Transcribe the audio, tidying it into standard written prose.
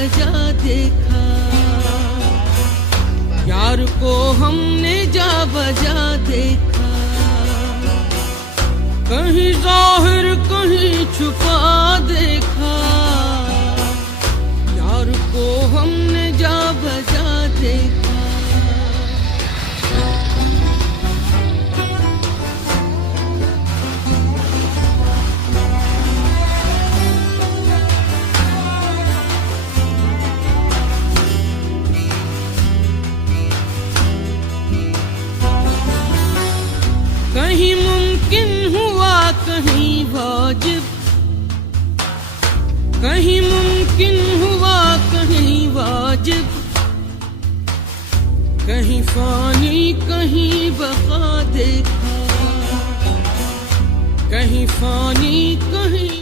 बजा देखा, यार को हमने जा बजा देखा। कहीं जाहिर कहीं छुपा देखा, यार को हमने जा बजा देखा। कहीं मुमकिन हुआ कहीं वाजिब, कहीं मुमकिन हुआ कहीं वाजिब, कहीं फानी कहीं बका देखा, कहीं फानी कहीं